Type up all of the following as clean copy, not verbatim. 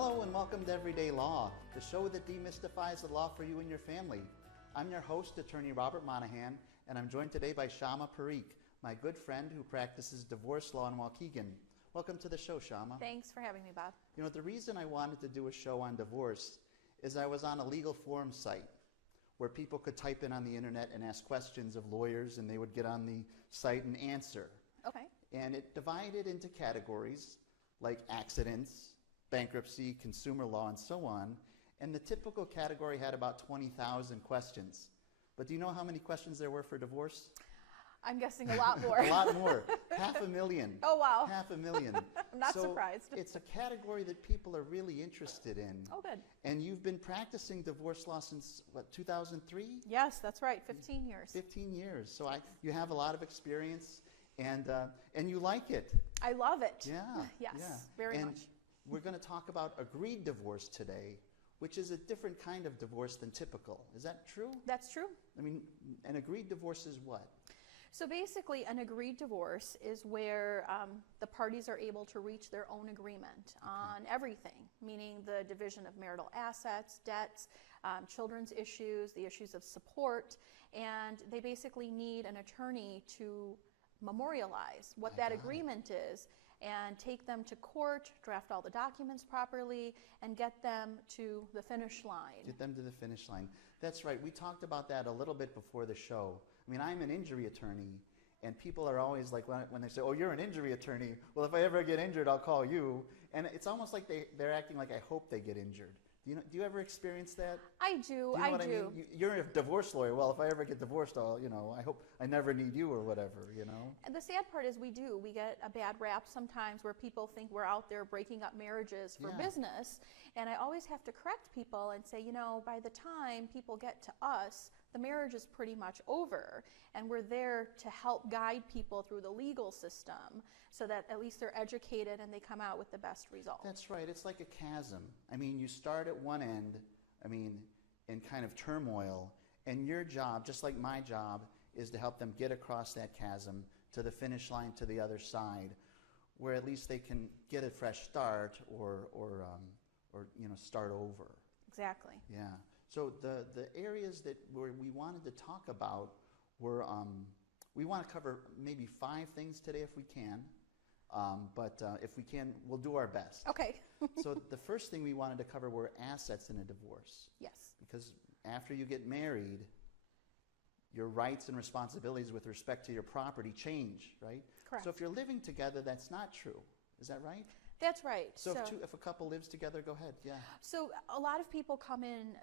Hello and welcome to Everyday Law, the show that demystifies the law for you and your family. I'm your host, attorney Robert Monahan, and I'm joined today by Shyama, Parikh, my good friend who practices divorce law in Waukegan. Welcome to the show, Shyama. Thanks for having me, Bob. You know, the reason I wanted to do a show on divorce is I was on a legal forum site where people could type in on the internet and ask questions of lawyers, and they would get on the site and answer. Okay. And it divided into categories like accidents, bankruptcy, consumer law, and so on. And the typical category had about 20,000 questions. But do you know how many questions there were for divorce? I'm guessing a lot more. A lot more. 500,000. Oh, wow. 500,000. I'm not surprised. It's a category that people are really interested in. Oh, good. And you've been practicing divorce law since, what, 2003? Yes, that's right, 15 years. 15 years. So you have a lot of experience, and you like it. I love it. Yeah. Yes, yeah. very much. We're going to talk about agreed divorce today, which is a different kind of divorce than typical. Is that true? That's true. I mean, an agreed divorce is what? So basically, an agreed divorce is where the parties are able to reach their own agreement on everything, meaning the division of marital assets, debts, children's issues, the issues of support, and they basically need an attorney to memorialize what that agreement is and take them to court, draft all the documents properly, and get them to the finish line. Get them to the finish line. That's right. We talked about that a little bit before the show. I mean, I'm an injury attorney, and people are always like, when they say, oh, you're an injury attorney, well, if I ever get injured, I'll call you. And it's almost like they're acting like I hope they get injured. Do you ever experience that? I do. Do you know what I mean? You're a divorce lawyer. Well, if I ever get divorced, I hope I never need you or whatever, And the sad part is we get a bad rap sometimes where people think we're out there breaking up marriages for business. And I always have to correct people and say, by the time people get to us, the marriage is pretty much over. And we're there to help guide people through the legal system so that at least they're educated and they come out with the best result. That's right. It's like a chasm. I mean, you start at one end, in kind of turmoil, and your job, just like my job, is to help them get across that chasm to the finish line to the other side, where at least they can get a fresh start or start over. Exactly. Yeah. So the areas that we wanted to talk about were, we want to cover maybe 5 things today if we can, but if we can, we'll do our best. Okay. So the first thing we wanted to cover were assets in a divorce. Yes. Because after you get married, your rights and responsibilities with respect to your property change, right? Correct. So if you're living together, that's not true. Is that right? That's right. So if a couple lives together, go ahead, yeah. So a lot of people come in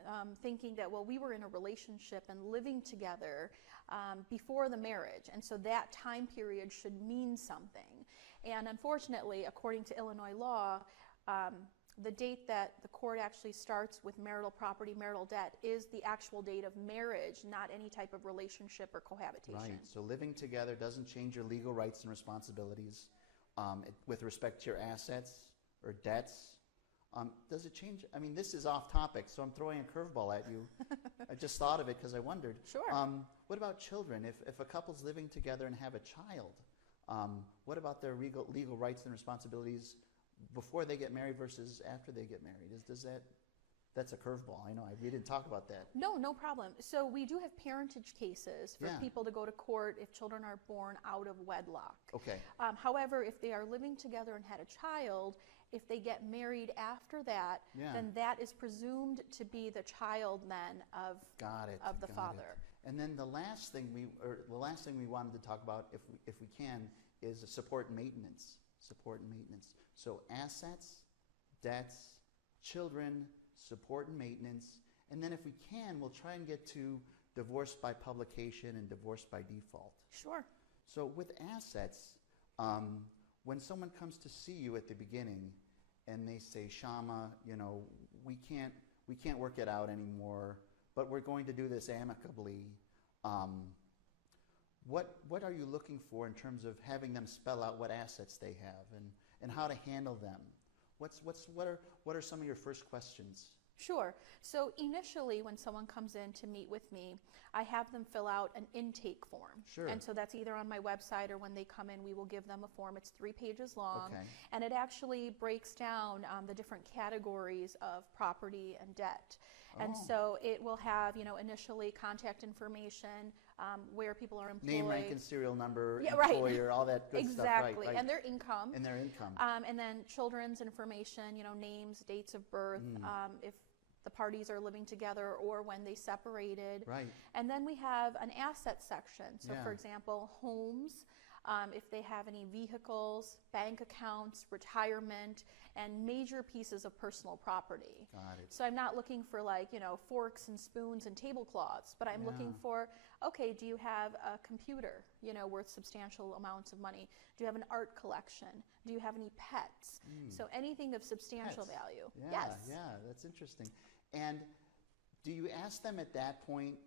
thinking that, well, we were in a relationship and living together before the marriage, and so that time period should mean something. And unfortunately, according to Illinois law, the date that the court actually starts with marital property, marital debt, is the actual date of marriage, not any type of relationship or cohabitation. Right, so living together doesn't change your legal rights and responsibilities. With respect to your assets or debts, does it change? I mean, this is off topic, so I'm throwing a curveball at you. I just thought of it because I wondered. Sure. What about children? If a couple's living together and have a child, what about their legal rights and responsibilities before they get married versus after they get married? That's a curveball. I know. We didn't talk about that. No problem. So we do have parentage cases for people to go to court if children are born out of wedlock. Okay. However, if they are living together and had a child, if they get married after that, then that is presumed to be the child then of the father. And then the last thing we wanted to talk about, if we can, is support and maintenance. Support and maintenance. So assets, debts, children, support and maintenance, and then if we can, we'll try and get to divorce by publication and divorce by default. Sure. So with assets, when someone comes to see you at the beginning and they say, Shyama, we can't work it out anymore, but we're going to do this amicably, what are you looking for in terms of having them spell out what assets they have and how to handle them? What are some of your first questions? Sure. So initially, when someone comes in to meet with me, I have them fill out an intake form. Sure. And so that's either on my website or when they come in, we will give them a form. It's 3 pages long. Okay. And it actually breaks down the different categories of property and debt. And Oh. so it will have, initially contact information, where people are employed. Name, rank, and serial number, Yeah, right. employer, all that good stuff. Right, Exactly. right. And their income. And their income. And then children's information, names, dates of birth, if the parties are living together or when they separated. Right. And then we have an asset section. So, Yeah. for example, homes, if they have any vehicles, bank accounts, retirement, and major pieces of personal property. Got it. So I'm not looking for forks and spoons and tablecloths, but I'm looking Yeah. for, okay, do you have a computer, worth substantial amounts of money? Do you have an art collection? Do you have any pets? So anything of substantial Pets. value. Yeah, Yes. yeah, that's interesting. And do you ask them at that point,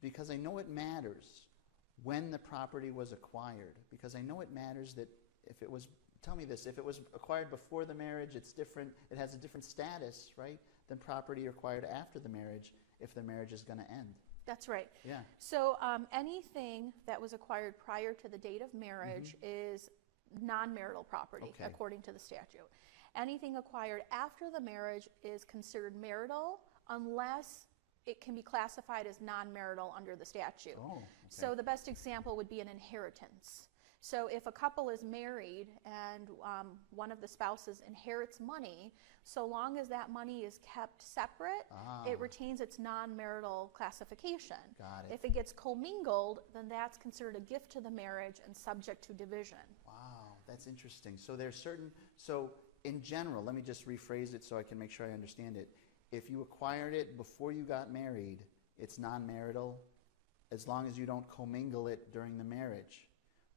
because I know it matters when the property was acquired, because I know it matters that if it was, tell me this, if it was acquired before the marriage, it's different, it has a different status, right, than property acquired after the marriage if the marriage is going to end. That's right. Yeah. So anything that was acquired prior to the date of marriage is non-marital property, Okay. according to the statute. Anything acquired after the marriage is considered marital unless it can be classified as non-marital under the statute. Oh, okay. So the best example would be an inheritance. So if a couple is married and one of the spouses inherits money, so long as that money is kept separate, it retains its non-marital classification. Got it. If it gets commingled, then that's considered a gift to the marriage and subject to division. Wow, that's interesting. So there's certain, so in general, let me just rephrase it so I can make sure I understand it. If you acquired it before you got married, it's non-marital as long as you don't commingle it during the marriage.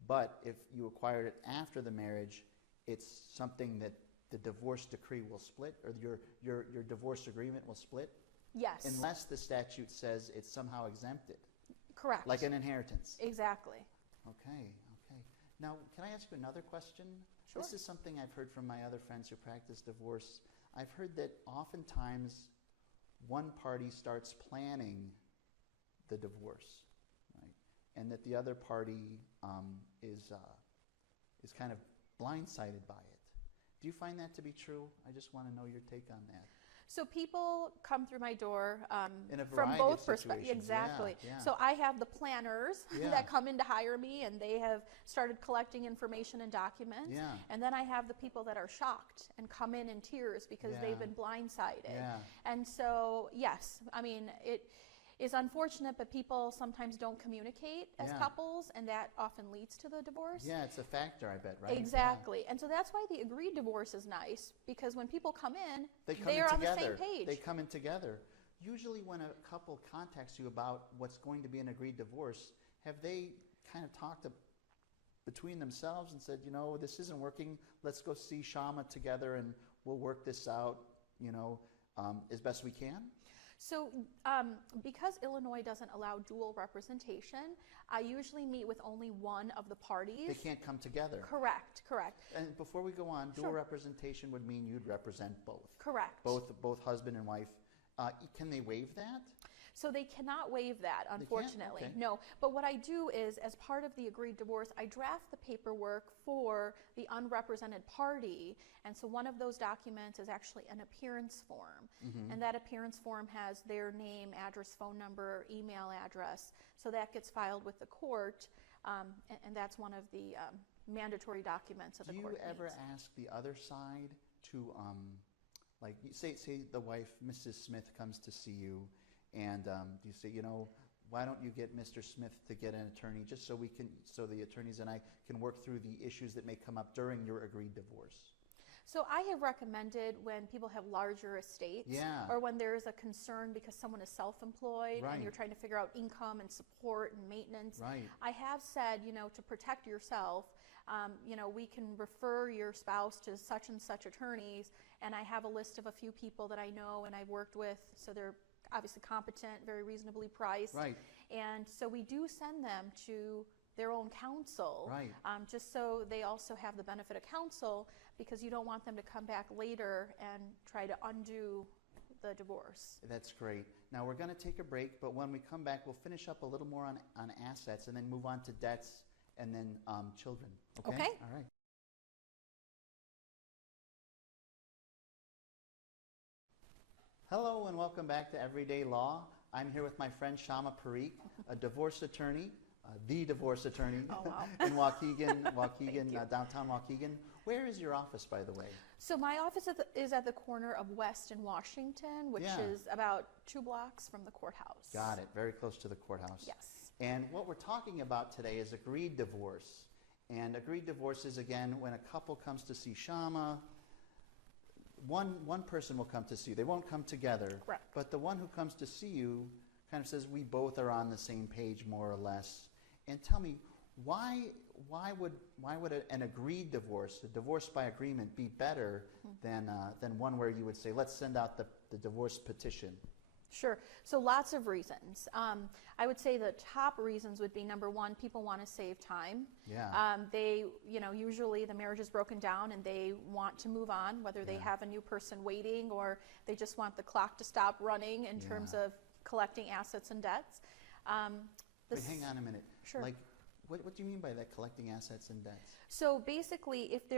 But if you acquired it after the marriage, it's something that the divorce decree will split, or your divorce agreement will split? Yes. Unless the statute says it's somehow exempted. Correct. Like an inheritance. Exactly. Okay, okay. Now, can I ask you another question? Sure. This is something I've heard from my other friends who practice divorce. I've heard that oftentimes one party starts planning the divorce, right? And that the other party is kind of blindsided by it. Do you find that to be true? I just want to know your take on that. So people come through my door In a from variety both of perspectives. situations. Exactly. Yeah, yeah. So I have the planners Yeah. that come in to hire me, and they have started collecting information and documents. Yeah. And then I have the people that are shocked and come in tears because Yeah. they've been blindsided. Yeah. And so, yes, I mean, it is unfortunate, but people sometimes don't communicate as Yeah. couples, and that often leads to the divorce. Yeah, it's a factor, I bet, right? Exactly. And so that's why the agreed divorce is nice, because when people come in, They come they in are together. on the same page. They come in together. Usually when a couple contacts you about what's going to be an agreed divorce, have they kind of talked between themselves and said, this isn't working, let's go see Shyama together and we'll work this out, as best we can? So because Illinois doesn't allow dual representation, I usually meet with only one of the parties. They can't come together. Correct. And before we go on, dual Sure. representation would mean you'd represent both. Correct. Both husband and wife. Can they waive that? So they cannot waive that, can't? unfortunately. Okay. No. But what I do is, as part of the agreed divorce, I draft the paperwork for the unrepresented party. And so one of those documents is actually an appearance form. Mm-hmm. And that appearance form has their name, address, phone number, email address. So that gets filed with the court. And that's one of the mandatory documents that the court Do you ever needs. ask the other side to, like, say the wife, Mrs. Smith, comes to see you, and do you say, why don't you get Mr. Smith to get an attorney, just so the attorneys and I can work through the issues that may come up during your agreed divorce? So I have recommended when people have larger estates, Yeah. or when there's a concern because someone is self-employed Right. and you're trying to figure out income and support and maintenance. Right. I have said, to protect yourself, we can refer your spouse to such and such attorneys, and I have a list of a few people that I know and I've worked with, so they're obviously competent, very reasonably priced. Right. And so we do send them to their own counsel, Right. just so they also have the benefit of counsel, because you don't want them to come back later and try to undo the divorce. That's great. Now we're going to take a break, but when we come back, we'll finish up a little more on assets and then move on to debts and then children. Okay? Okay. All right. Hello and welcome back to Everyday Law. I'm here with my friend Shyama Parikh, a divorce attorney, the divorce attorney in Waukegan, downtown Waukegan. Where is your office, by the way? So my office is at the corner of West and Washington, which is about 2 blocks from the courthouse. Got it. Very close to the courthouse. Yes. And what we're talking about today is agreed divorce. And agreed divorce is, again, when a couple comes to see Shyama, one person will come to see you. They won't come together. Correct. But the one who comes to see you kind of says, we both are on the same page, more or less. And tell me, why would an agreed divorce, a divorce by agreement, be better than one where you would say, let's send out the divorce petition? Sure. So lots of reasons. I would say the top reasons would be, number one, people want to save time. Yeah. They, usually the marriage is broken down and they want to move on, whether they have a new person waiting or they just want the clock to stop running in terms of collecting assets and debts. Wait, hang on a minute. Sure. Like, what do you mean by that, collecting assets and debts? So basically, if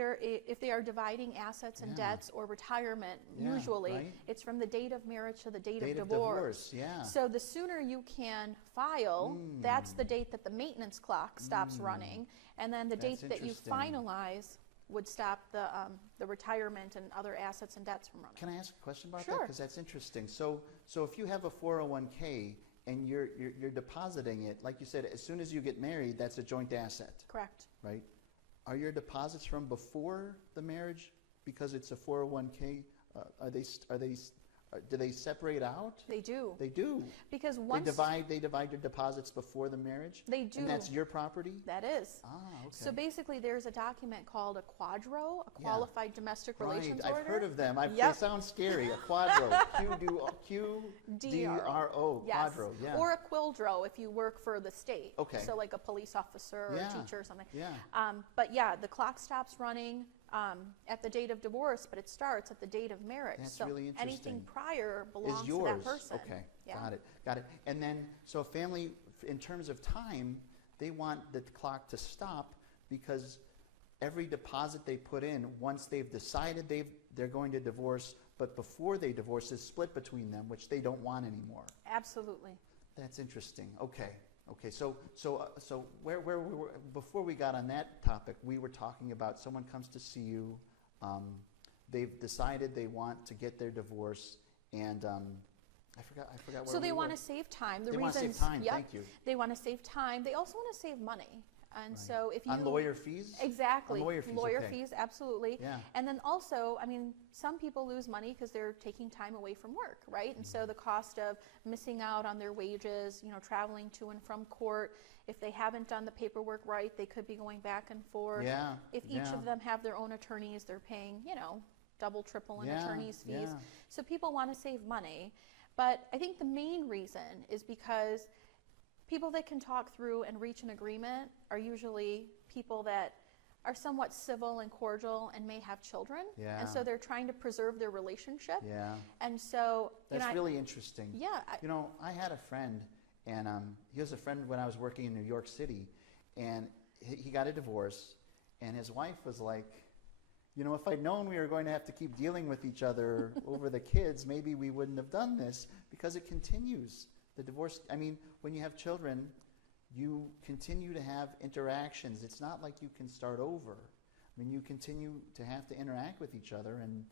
they are dividing assets and debts or retirement, usually it's from the date of marriage to the date of divorce. Yeah. So the sooner you can file, that's the date that the maintenance clock stops running, and then the date that you finalize would stop the retirement and other assets and debts from running. Can I ask a question about that? Sure. Because that's interesting. So if you have a 401k and you're depositing it, like you said, as soon as you get married, that's a joint asset. Correct. Right? Are your deposits from before the marriage because it's a 401k? Do they separate out? They do. They do. Because once they divide your deposits before the marriage? They do. And that's your property? That is. Ah, okay. So basically there's a document called a quadro, a qualified domestic relations I've order. heard of them. They sound scary. A quadro. Q-D-R-O. Yes. Quadro, yeah. Or a quildro if you work for the state. Okay. So like a police officer or a teacher or something. Yeah. But yeah, the clock stops running at the date of divorce, but it starts at the date of marriage. That's so really interesting. Anything prior belongs Is yours. to that person. Okay. Yeah. Got it. And then, so a family, in terms of time, they want the clock to stop because every deposit they put in, once they've decided they're going to divorce, but before they divorce, is split between them, which they don't want anymore. Absolutely. That's interesting. Okay. So where we were, before we got on that topic, we were talking about someone comes to see you, they've decided they want to get their divorce, and I forgot where So they want to save time. They want to save time. Thank you. They want to save time. They also want to save money. And so if you... On lawyer fees? Exactly. On lawyer fees, absolutely. Yeah. And then also, some people lose money because they're taking time away from work, right? And so the cost of missing out on their wages, traveling to and from court, if they haven't done the paperwork right, they could be going back and forth. Yeah. If each of them have their own attorneys, they're paying, double, triple in attorney's fees. Yeah. So people want to save money. But I think the main reason is because people that can talk through and reach an agreement are usually people that are somewhat civil and cordial and may have children. Yeah. And so they're trying to preserve their relationship. Yeah. And so... That's really interesting. Yeah. I had a friend, and he was a friend when I was working in New York City, and he got a divorce, and his wife was like, if I'd known we were going to have to keep dealing with each other over the kids, maybe we wouldn't have done this, because it continues. The divorce, when you have children, you continue to have interactions. It's not like you can start over. You continue to have to interact with each other. And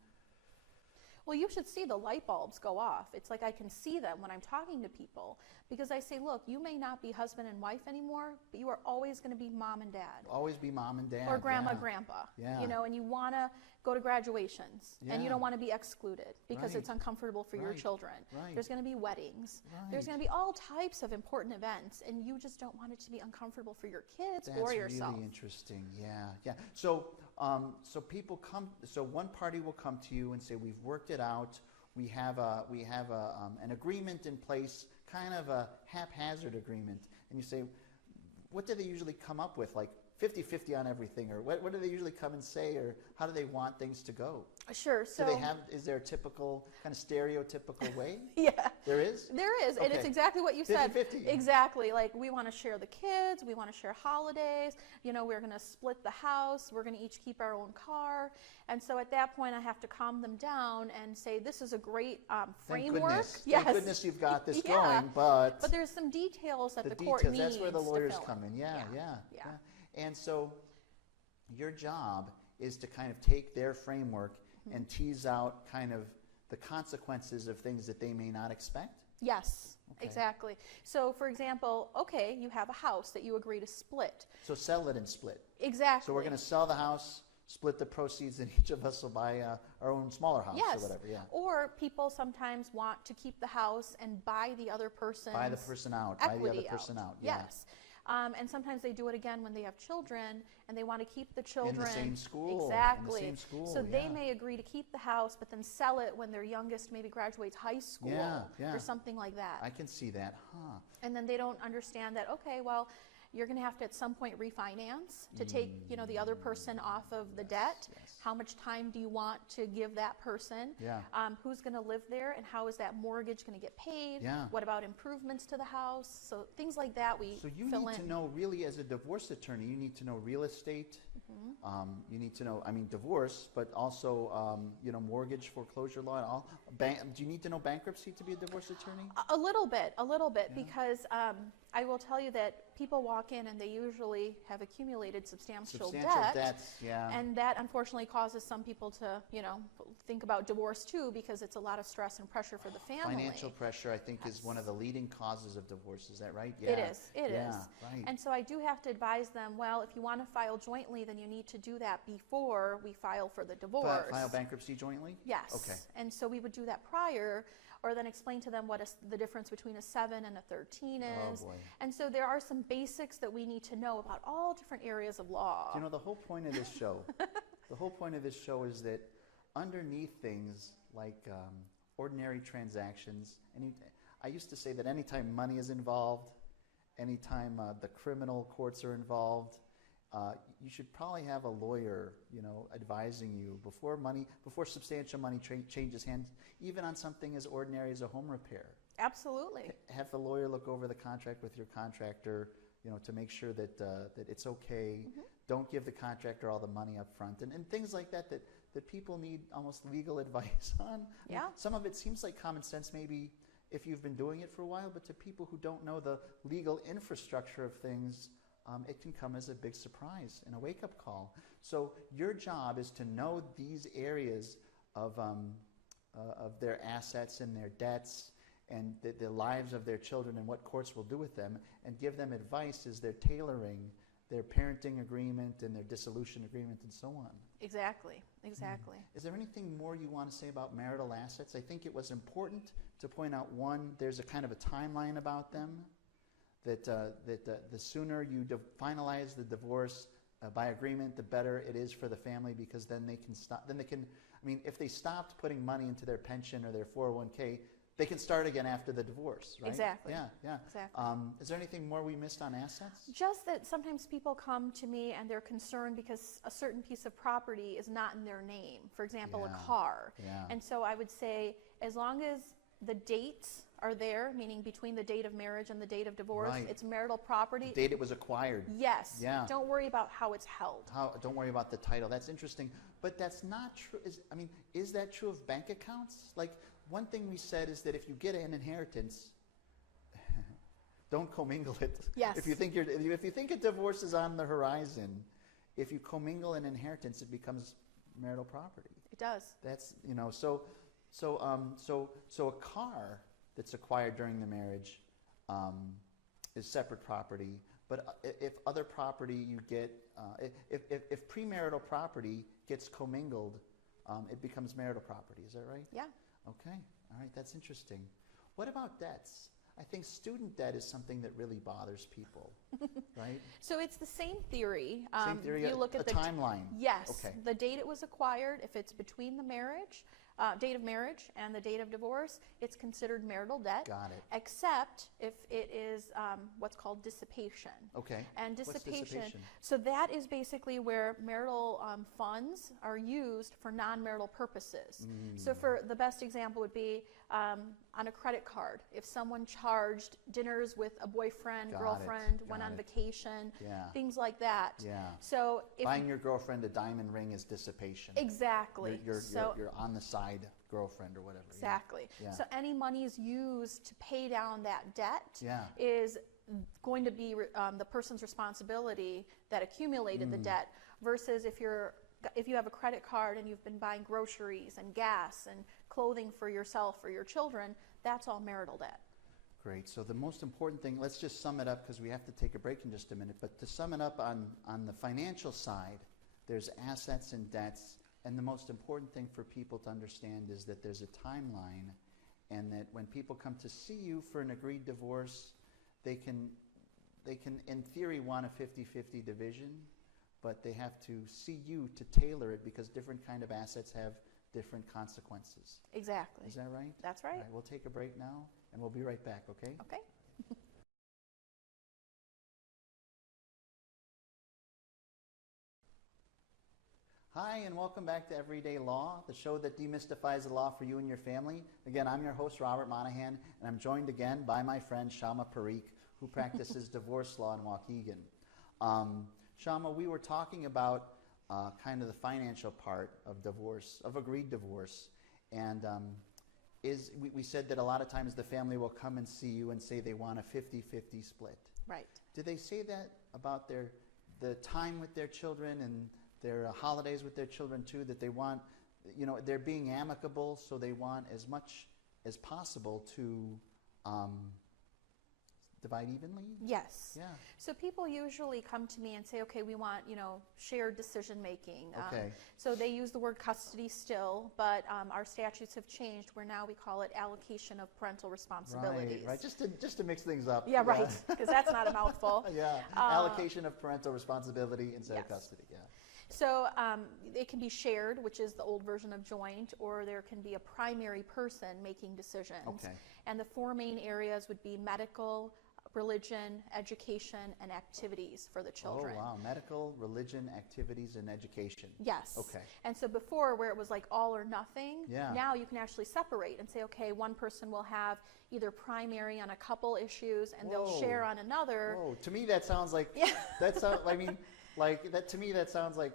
well, you should see the light bulbs go off. It's like I can see them when I'm talking to people, because I say, look, you may not be husband and wife anymore, but you are always going to be mom and dad. Always be mom and dad. Or grandma, grandpa. Yeah. And you want to go to graduations, and you don't want to be excluded because it's uncomfortable for your children. Right. There's going to be weddings. Right. There's going to be all types of important events, and you just don't want it to be uncomfortable for your kids or yourself. That's really interesting. Yeah. So people come. So one party will come to you and say, "We've worked it out. We have an agreement in place, kind of a haphazard agreement." And you say, "What do they usually come up with? Like 50-50 on everything, or what do they usually come and say, or how do they want things to go? Sure. So Is there a typical, kind of stereotypical way? Yeah. There is? There is, and it's Okay. exactly what you said. 50-50. Exactly. Like, we want to share the kids, we want to share holidays, we're going to split the house, we're going to each keep our own car. And so at that point, I have to calm them down and say, this is a great framework. Thank goodness. Yes. Thank goodness you've got this Yeah. going, but there's some details that the court details, needs that's where the to lawyers fill come in. Yeah. Yeah. And so your job is to kind of take their framework and tease out kind of the consequences of things that they may not expect? Yes, Okay. exactly. So, for example, okay, you have a house that you agree to split. So sell it and split. Exactly. So we're going to sell the house, split the proceeds, and each of us will buy our own smaller house Yes. or whatever. Yeah. Or people sometimes want to keep the house and buy the other person's Buy the person out. Buy the other equity person out. Yeah. Yes. And sometimes they do it again when they have children, and they want to keep the children In the same school. Exactly. In the same school. So yeah. they may agree to keep the house, but then sell it when their youngest maybe graduates high school Yeah. or something like that. I can see that. Huh. And then they don't understand that, okay, well, you're going to have to at some point refinance to take, the other person off of the debt. Yes. How much time do you want to give that person? Yeah. Who's going to live there, and how is that mortgage going to get paid? Yeah. What about improvements to the house? So things like that we So you fill need in. to know, really, as a divorce attorney, you need to know real estate. You need to know, divorce, but also, mortgage, foreclosure law. And all. Do you need to know bankruptcy to be a divorce attorney? A little bit, Yeah. because I will tell you that people walk in and they usually have accumulated substantial debt. debts, yeah. And that unfortunately causes some people to, think about divorce too, because it's a lot of stress and pressure for the family. Financial pressure, I think, is one of the leading causes of divorce. Is that right? It is. It is. Yeah, right. And so I do have to advise them, well, if you want to file jointly, then you need to do that before we file for the divorce. File bankruptcy jointly? Yes. Okay. And so we would do that prior, or then explain to them what the difference between a 7 and a 13 is. Oh, boy. And so there are some basics that we need to know about all different areas of law. The whole point of this show, is that underneath things like ordinary transactions, I used to say that anytime money is involved, anytime the criminal courts are involved, you should probably have a lawyer, advising you before substantial money changes hands, even on something as ordinary as a home repair. Absolutely. Have the lawyer look over the contract with your contractor, to make sure that it's okay. Don't give the contractor all the money up front, and things like that people need almost legal advice on. Yeah. Some of it seems like common sense maybe if you've been doing it for a while, but to people who don't know the legal infrastructure of things, it can come as a big surprise and a wake-up call. So your job is to know these areas of their assets and their debts and the lives of their children and what courts will do with them, and give them advice as they're tailoring their parenting agreement and their dissolution agreement and so on. Exactly. Is there anything more you want to say about marital assets? I think it was important to point out, one, there's a kind of a timeline about them, that the sooner you finalize the divorce by agreement, the better it is for the family, because then they can stop. If they stopped putting money into their pension or their 401k, they can start again after the divorce, right? Exactly. Yeah. Exactly. Is there anything more we missed on assets? Just that sometimes people come to me and they're concerned because a certain piece of property is not in their name. For example, Yeah. a car. Yeah. And so I would say, as long as the dates are there, meaning between the date of marriage and the date of divorce, Right. it's marital property. The date it was acquired. Yes. Yeah. Don't worry about how it's held. Don't worry about the title. That's interesting. But that's not true. Is that true of bank accounts? Like, one thing we said is that if you get an inheritance, don't commingle it. Yes. If you think a divorce is on the horizon, if you commingle an inheritance, it becomes marital property. It does. That's so a car that's acquired during the marriage is separate property. But if other property you get, if premarital property gets commingled, it becomes marital property. Is that right? Yeah. Okay. All right. That's interesting. What about debts? I think student debt is something that really bothers people, right? So it's the same theory. Same theory. You look at a timeline. Yes. Okay. The date it was acquired, if it's between the marriage, date of marriage and the date of divorce, it's considered marital debt. Got it. Except if it is what's called dissipation. Okay. And What's dissipation? So that is basically where marital funds are used for non-marital purposes. So for the best example would be on a credit card. If someone charged dinners with a boyfriend, girlfriend, went on vacation, things like that. Yeah. So if buying your girlfriend a diamond ring is dissipation. Exactly. You're on the side girlfriend or whatever. Exactly. Yeah. So any monies used to pay down that debt Yeah. is going to be the person's responsibility that accumulated the debt, versus if you have a credit card and you've been buying groceries and gas and clothing for yourself or your children, that's all marital debt. Great. So the most important thing, let's just sum it up because we have to take a break in just a minute, but to sum it up on the financial side, there's assets and debts, and the most important thing for people to understand is that there's a timeline, and that when people come to see you for an agreed divorce, they can in theory want a 50-50 division, but they have to see you to tailor it because different kind of assets have different consequences. Exactly. Is that right? That's right. All right, we'll take a break now, and we'll be right back, okay? Okay. Hi, and welcome back to Everyday Law, the show that demystifies the law for you and your family. Again, I'm your host, Robert Monahan, and I'm joined again by my friend, Shyama Parikh, who practices divorce law in Waukegan. Shyama, we were talking about kind of the financial part of divorce, of agreed divorce, and we said that a lot of times the family will come and see you and say they want a 50-50 split. Right. Do they say that about the time with their children and their holidays with their children too, that they want, they're being amicable, so they want as much as possible to divide evenly? Yes. Yeah. So people usually come to me and say, okay, we want, shared decision making. Okay. So they use the word custody still, but our statutes have changed where now we call it allocation of parental responsibilities. Right. Just to mix things up. Yeah, right, because that's not a mouthful. Yeah. Allocation of parental responsibility instead of custody. Yeah. So it can be shared, which is the old version of joint, or there can be a primary person making decisions. Okay. And the four main areas would be medical, religion, education, and activities for the children. Oh, wow. Medical, religion, activities, and education. Yes. Okay. And so before, where it was like all or nothing, Yeah. now you can actually separate and say, okay, one person will have either primary on a couple issues and they'll share on another. Whoa. To me, that sounds like, to me, that sounds like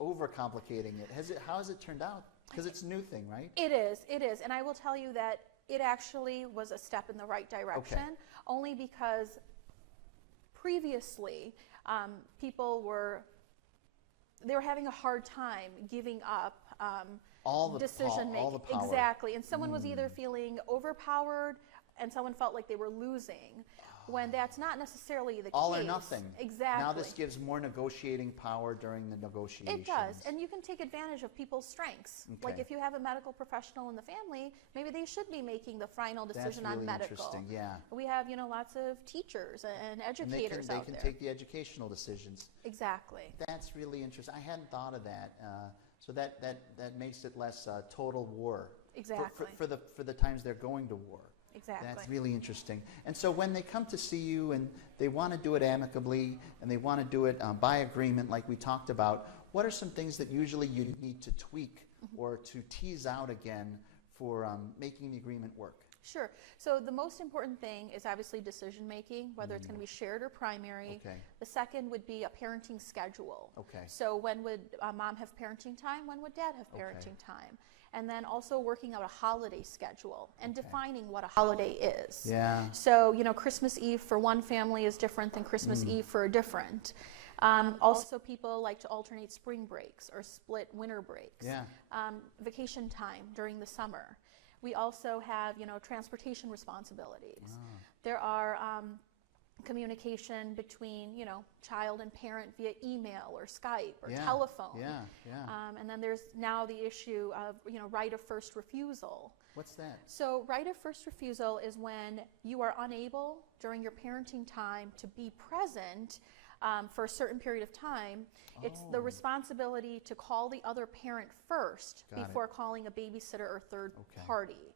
overcomplicating it. How has it turned out? Because it's a new thing, right? It is. And I will tell you that it actually was a step in the right direction, only because previously people were having a hard time giving up decision making. All the power. Exactly. And someone was either feeling overpowered and someone felt like they were losing, when that's not necessarily the case. All or nothing. Exactly. Now this gives more negotiating power during the negotiations. It does, and you can take advantage of people's strengths. Okay. Like if you have a medical professional in the family, maybe they should be making the final decision That's really on medical. Interesting, yeah. We have, lots of teachers and educators they out can there. take the educational decisions. Exactly. That's really interesting. I hadn't thought of that. So that makes it less total war. Exactly. For the times they're going to war. Exactly. That's really interesting. And so when they come to see you and they want to do it amicably and they want to do it by agreement like we talked about, what are some things that usually you need to tweak or to tease out again for making the agreement work? Sure. So the most important thing is obviously decision making, whether it's going to be shared or primary. Okay. The second would be a parenting schedule. Okay. So when would mom have parenting time? When would dad have parenting time? And then also working out a holiday schedule and defining what a holiday is. Yeah. So, Christmas Eve for one family is different than Christmas Eve for a different. Also, people like to alternate spring breaks or split winter breaks. Yeah. Vacation time during the summer. We also have, transportation responsibilities. There are communication between, child and parent via email or Skype or telephone. Yeah. And then there's now the issue of, right of first refusal. What's that? So right of first refusal is when you are unable during your parenting time to be present for a certain period of time. It's the responsibility to call the other parent first before calling a babysitter or third party.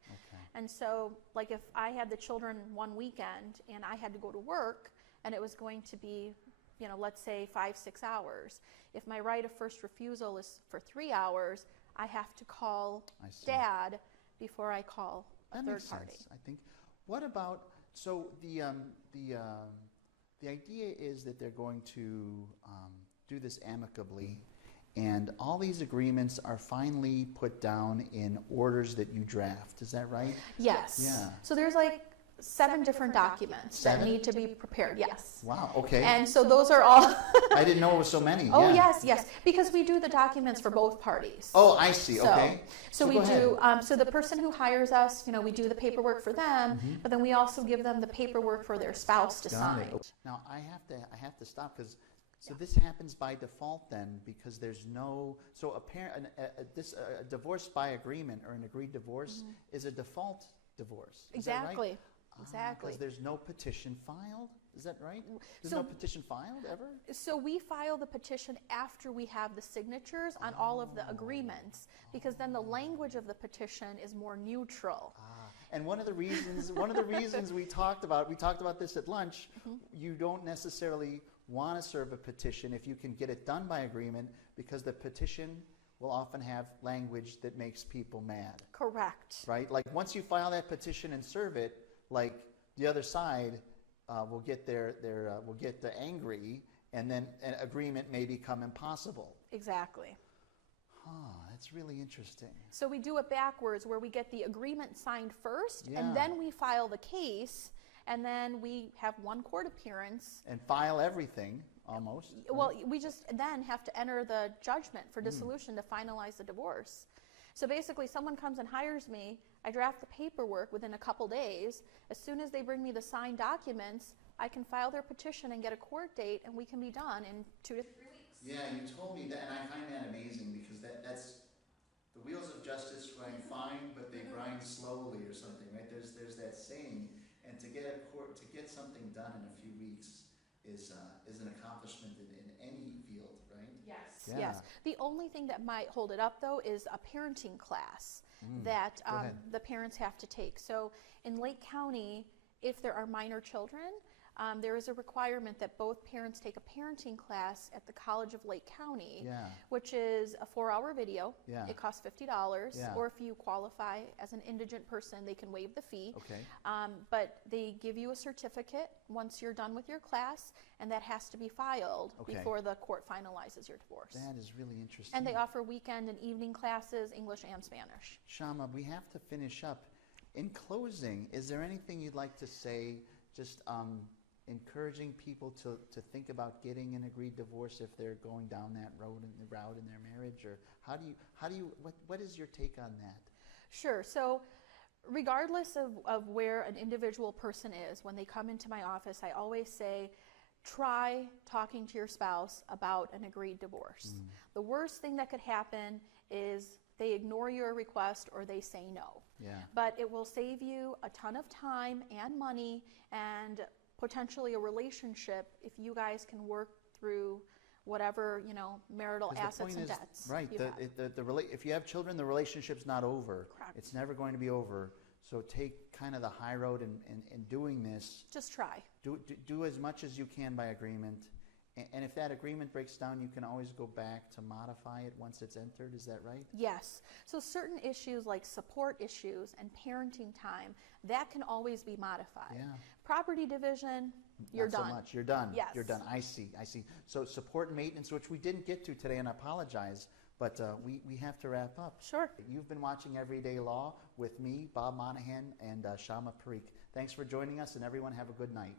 And so, like if I had the children one weekend and I had to go to work and it was going to be, you know, let's say 5-6 hours. If my right of first refusal is for 3 hours, I have to call dad before I call a third party. Sense, I think. What about, so the idea is that they're going to do this amicably, and all these agreements are finally put down in orders that you draft. Is that right? Yes. Yeah. So there's like 7 different documents that need to be prepared. Yes. Wow. Okay. And so those are all. I didn't know it was so many. Oh yes, because we do the documents for both parties. Oh, I see. Okay. So we do. So the person who hires us, you know, we do the paperwork for them, but then we also give them the paperwork for their spouse to sign. Now I have to stop because. So this happens by default then, because there's no, so a divorce by agreement or an agreed divorce is a default divorce. Is that right? Exactly. Exactly. Because there's no petition filed? Is that right? There's no petition filed ever? So we file the petition after we have the signatures on all of the agreements, because then the language of the petition is more neutral. And one of the reasons we talked about this at lunch, you don't necessarily want to serve a petition if you can get it done by agreement, because the petition will often have language that makes people mad. Correct. Right? Like once you file that petition and serve it, like the other side will get angry, and then an agreement may become impossible. Exactly. That's really interesting. So we do it backwards, where we get the agreement signed first, and then we file the case, and then we have one court appearance. And file everything, almost. Well, we just then have to enter the judgment for dissolution to finalize the divorce. So basically, someone comes and hires me, I draft the paperwork within a couple days. As soon as they bring me the signed documents, I can file their petition and get a court date, and we can be done in 2 to 3 weeks. Yeah, you told me that, and I find that amazing, because that's the wheels of justice grind fine, but they grind slowly, or something, right? There's that saying, and to get something done in a few weeks is an accomplishment in any field, right? Yes. Yeah. Yes. The only thing that might hold it up, though, is a parenting class that the parents have to take. So in Lake County, if there are minor children, there is a requirement that both parents take a parenting class at the College of Lake County, which is a 4-hour video. It costs $50, or if you qualify as an indigent person, they can waive the fee. But they give you a certificate once you're done with your class, and that has to be filed before the court finalizes your divorce. That is really interesting. And they offer weekend and evening classes, English and Spanish. Shyama, we have to finish up. In closing, is there anything you'd like to say, just encouraging people to think about getting an agreed divorce if they're going down that road in their marriage? Or what is your take on that? Sure. So regardless of where an individual person is, when they come into my office, I always say, try talking to your spouse about an agreed divorce. The worst thing that could happen is they ignore your request or they say no. But it will save you a ton of time and money, and potentially a relationship, if you guys can work through whatever, marital assets and debts. Right. If you have children, the relationship's not over. Correct. It's never going to be over. So take kind of the high road in doing this. Just try. Do as much as you can by agreement. And if that agreement breaks down, you can always go back to modify it once it's entered. Is that right? Yes. So certain issues like support issues and parenting time, that can always be modified. Property division, you're done. Not so much. You're done. Yes. You're done. I see. So support and maintenance, which we didn't get to today, and I apologize, but we have to wrap up. Sure. You've been watching Everyday Law with me, Bob Monahan, and Shyama Parikh. Thanks for joining us, and everyone have a good night.